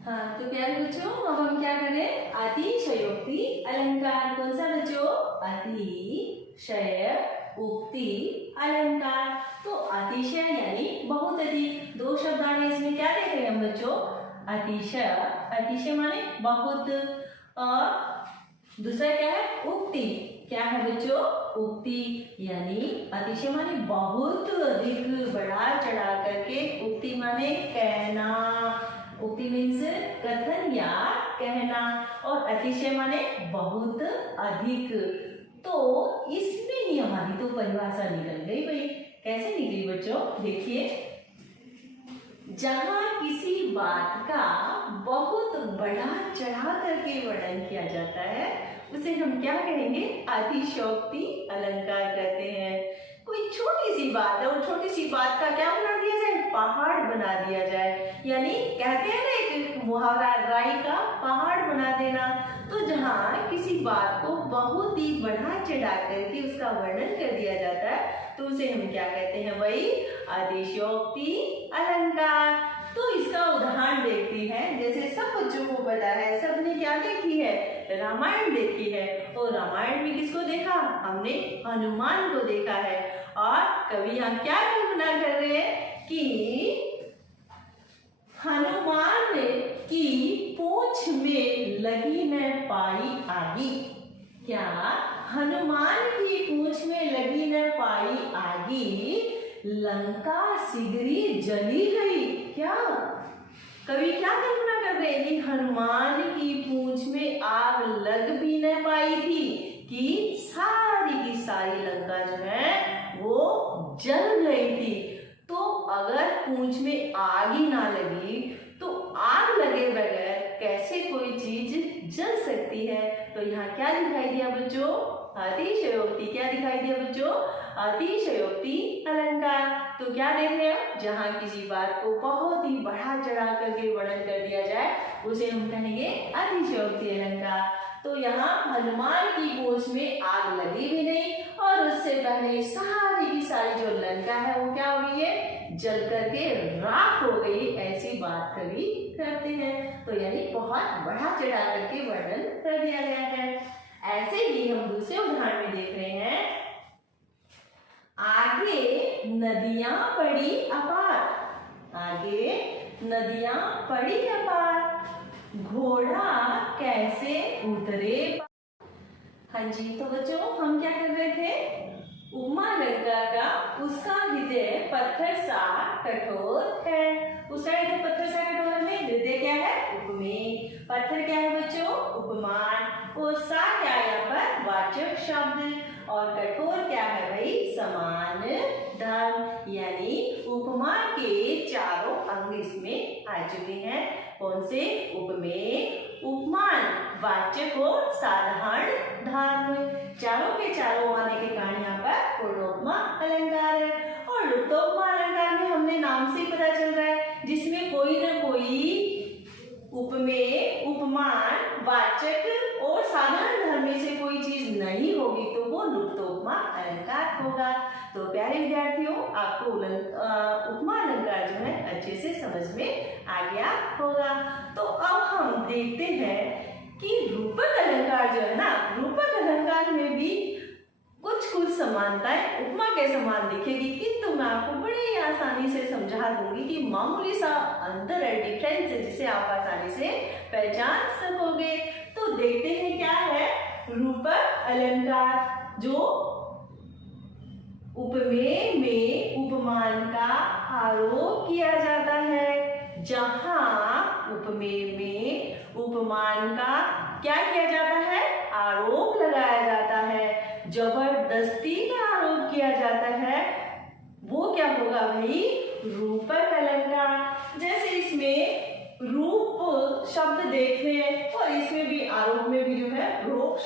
हाँ, तो प्यारे बच्चों अब हम क्या करें, अतिशयोक्ति अलंकार। कौन सा बच्चों, अतिशयोक्ति अलंकार। तो अतिशय यानी बहुत अधिक, दो शब्द आने, इसमें क्या देख रहे हैं हम बच्चों, अतिशय, अतिशय माने बहुत, और दूसरा क्या है, उक्ति। क्या है बच्चों, उक्ति यानी अतिशय माने बहुत अधिक, बढ़ा चढ़ा करके, उक्ति माने कहना, उक्ति मीन्स कथन या कहना, और अतिशय माने बहुत अधिक। तो इसमें ही हमारी तो परिभाषा निकल गई भाई। कैसे निकली बच्चों, देखिए, जहां किसी बात का बहुत बढ़ा चढ़ा करके वर्णन किया जाता है उसे हम क्या कहेंगे, अतिशयोक्ति अलंकार कहते हैं। कोई छोटी सी बात है, और छोटी सी बात का क्या बना दिया जाए, पहाड़ बना दिया जाए। यानी कहते हैं ना एक मुहावरा, राई का पहाड़ बना देना। तो जहाँ किसी बात को बहुत ही बढ़ा चढ़ा करके उसका वर्णन कर दिया जाता है तो उसे हम क्या कहते हैं भाई, अतिशयोक्ति अलंकार। तो इसका उदाहरण देखते हैं। जैसे सब बच्चों को पता है, सबने क्या देखी है, रामायण देखी है। और रामायण में किसको देखा, हमने हनुमान को देखा है। और कवि यहाँ क्या कल्पना कर रहे हैं कि हनुमान की पूंछ में लगी न पाई आगी। क्या हनुमान की पूंछ में लगी न पाई आगी, लंका सिगरी जली गई। क्या कवि क्या कल्पना कर रहे हैं कि हनुमान की पूंछ में आग लग भी न पाई थी कि सारी की सारी लंका जो है वो जल गई थी। तो अगर पूंछ में आग ही ना लगी तो आग लगे बगैर कैसे कोई चीज जल सकती है। तो यहाँ क्या दिखाई दिया बच्चों, अतिशयोक्ति। क्या दिखाई दिया बच्चों, अतिशयोक्ति अलंकार। तो क्या देख रहे हैं, जहाँ किसी बात को बहुत ही बढ़ा चढ़ा करके वर्णन कर दिया जाए उसे हम कहेंगे अतिशयोक्ति अलंकार। तो यहाँ हनुमान की पूंछ में आग लगी भी नहीं और उससे पहले सारी की सारी जो लंका है वो क्या हो गई है, जल करके राख हो गई। ऐसी बात कवि करते हैं। तो यानी बहुत बढ़ा चढ़ा करके वर्णन कर दिया गया है। ऐसे ही हम दूसरे उदाहरण में देख रहे हैं, आगे नदियां पड़ी अपार, आगे नदियां पड़ी अपार, घोड़ा कैसे उतरे। हाँ जी, तो बच्चों हम क्या कर रहे थे, उपमा अलंकार का उसका हृदय पत्थर सा कठोर है। उसका हृदय पत्थर सा कठोर में हृदय क्या है, उपमेय। पत्थर क्या है बच्चों, उपमान। और सा क्या है यहाँ पर, वाचक शब्द। और कठोर क्या है भाई, समान धर्म। यानी उपमा के चारों अंग इसमें आ चुके हैं। कौन से, उपमेय, उपमान, वाचक और साधारण धर्म। चारों के चारों आने के कारण यहाँ पर पूर्णोपमा अलंकार है। और लुप्तोपमा अलंकार में हमने नाम से पता चल रहा है, जिसमें कोई न कोई उपमेय, उपमान, वाचक और साधारण धर्म में से कोई चीज नहीं होगी तो वो लुप्तोपमा अलंकार होगा। तो प्यारे विद्यार्थियों, आपको उपमा अलंकार जो है अच्छे से समझ में आ गया होगा। तो अब हम देखते हैं कि रूपक अलंकार जो है ना, रूपक अलंकार में भी कुछ समानताएं उपमा के समान दिखेगी, किंतु मैं आपको बड़ी आसानी से समझा दूंगी कि मामूली सा अंतर है, डिफरेंस है, जिसे आप आसानी से पहचान सकोगे। तो देखते हैं क्या है रूपक अलंकार, जो उपमेय में उपमान का आरोप किया जाता है। जहां उपमेय में उपमान का क्या किया जाता है, आरोप लगाया जाता है, जबरदस्ती का आरोप किया जाता है, वो क्या होगा भाई, रूपक अलंकार। जैसे इसमें रूप शब्द देख रहे हैं और इसमें भी आरोप में भी जो है रोप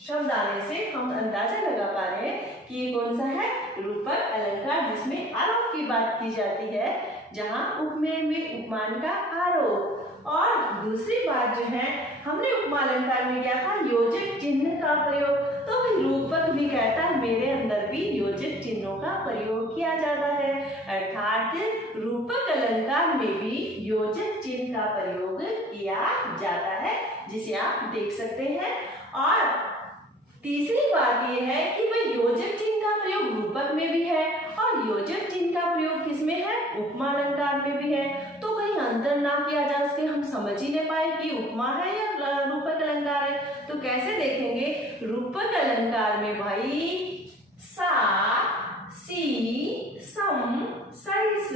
शब्द आने से हम अंदाजा लगा पा रहे हैं कि ये कौन सा है, रूपक अलंकार, जिसमें आरोप की बात की जाती है, जहां उपमेय में उपमान का आरोप। और दूसरी बात जो है, हमने उपमा अलंकार में क्या था, योजक चिन्ह का प्रयोग। तो रूपक भी कहता है मेरे अंदर भी योजक चिन्हों का प्रयोग किया जाता है, अर्थात रूपक अलंकार में भी योजक चिन्ह का प्रयोग किया जाता है, जिसे आप देख सकते हैं। और तीसरी बात यह है कि वह योजक चिन्ह का प्रयोग रूपक में भी है और योजक चिन्ह का प्रयोग किसमें है, उपमा अलंकार में भी है। तो कहीं अंतर ना किया जा सके, हम समझ ही नहीं पाए कि उपमा है या रूपक अलंकार है। तो कैसे देखेंगे, रूपक अलंकार में भाई सा, सी, सम, सरिस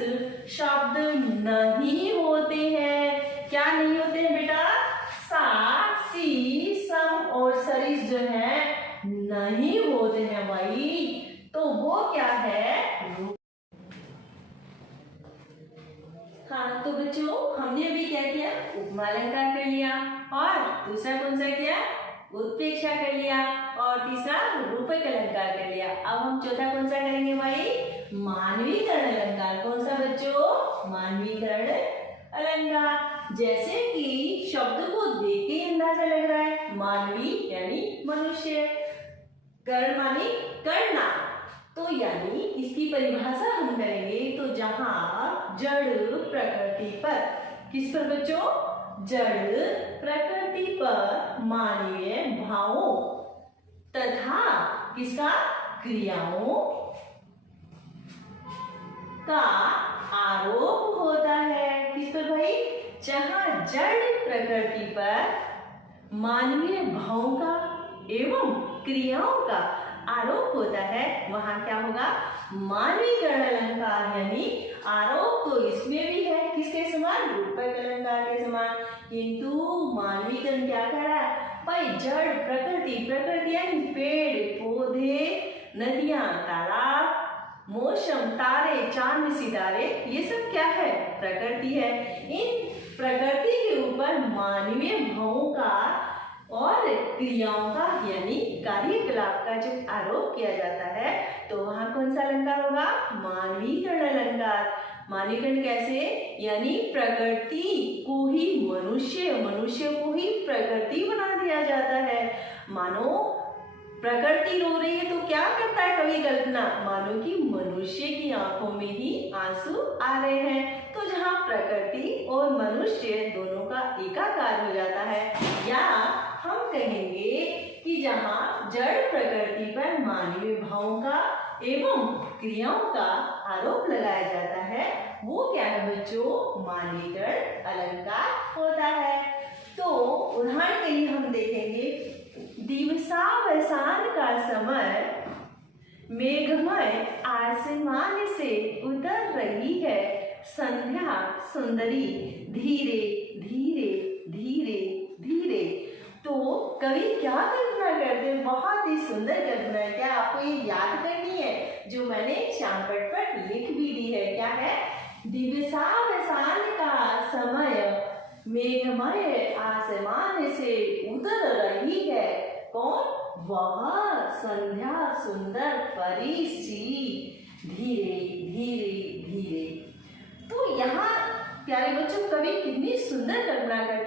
शब्द नहीं होते हैं। क्या नहीं होते हैं बेटा, सा, सी, सम और सरिस जो है नहीं होते हैं भाई। तो वो क्या है, हाँ। तो बच्चों हमने अभी क्या किया, उपमा अलंकार कर लिया और दूसरा कौन सा किया, उत्प्रेक्षा कर लिया और तीसरा रूपक अलंकार कर लिया। अब हम चौथा कौन सा करेंगे भाई, मानवीकरण अलंकार। कौन सा बच्चों, मानवीकरण अलंकार। जैसे कि शब्द को देख के अंदाजा लग रहा है, मानवी यानी मनुष्य, कर्ण मानी करना, तो यानी इसकी परिभाषा हम करेंगे तो जहां जड़ प्रकृति पर, किस पर बच्चों, जड़ प्रकृति पर मानवीय भावों तथा किसका, क्रियाओं का आरोप होता है। किस पर भाई, जहां जड़ प्रकृति पर मानवीय भावों का एवं क्रियाओं का आरोप होता है, वहां क्या होगा, मानवीकरण अलंकार। यानी आरोप तो इसमें भी है, किसके समान, रूपक अलंकार के समान, किंतु मानवीकरण क्या कर रहा है भाई, जड़ प्रकृति, प्रकृति यानी पेड़ पौधे, नदियां, तालाब, मौसम, तारे, चांद, सितारे, ये सब क्या है, प्रकृति है। इन प्रकृति के ऊपर मानवीय भावों का और क्रियाओं का यानी कार्यकलाप का जो आरोप किया जाता है, तो वहां कौन सा अलंकार होगा, मानवीकरण अलंकार। मानवीकरण कैसे, यानी प्रकृति को ही मनुष्य, मनुष्य को ही प्रकृति बना दिया जाता है। मानो प्रकृति रो रही है तो क्या करता है कवि कल्पना, मानो कि मनुष्य की आंखों में ही आंसू आ रहे हैं। तो जहाँ प्रकृति और मनुष्य दोनों का एकाकार हो जाता है, या हम कहेंगे कि जहाँ जड़ प्रकृति पर मानवीय भावों का एवं क्रियाओं का आरोप लगाया जाता है, वो क्या है बच्चों, मानवीकरण अलंकार होता है। तो उदाहरण के लिए हम देखेंगे, दिवसावसान का समय मेघमय आसमान से उतर रही है, संध्या सुंदरी धीरे धीरे धीरे धीरे। तो कवि क्या कल्पना करते हैं, बहुत ही सुंदर कल्पना है। क्या आपको ये याद करनी है, जो मैंने श्यामपट्ट पर लिख भी दी है, क्या है, दिवसावसान का समय मेघमय आसमान से उतर रही है, कौन, वह संध्या सुंदर परी सी धीरे धीरे धीरे। तो यहाँ प्यारे बच्चों कवि कितनी सुंदर कल्पना करते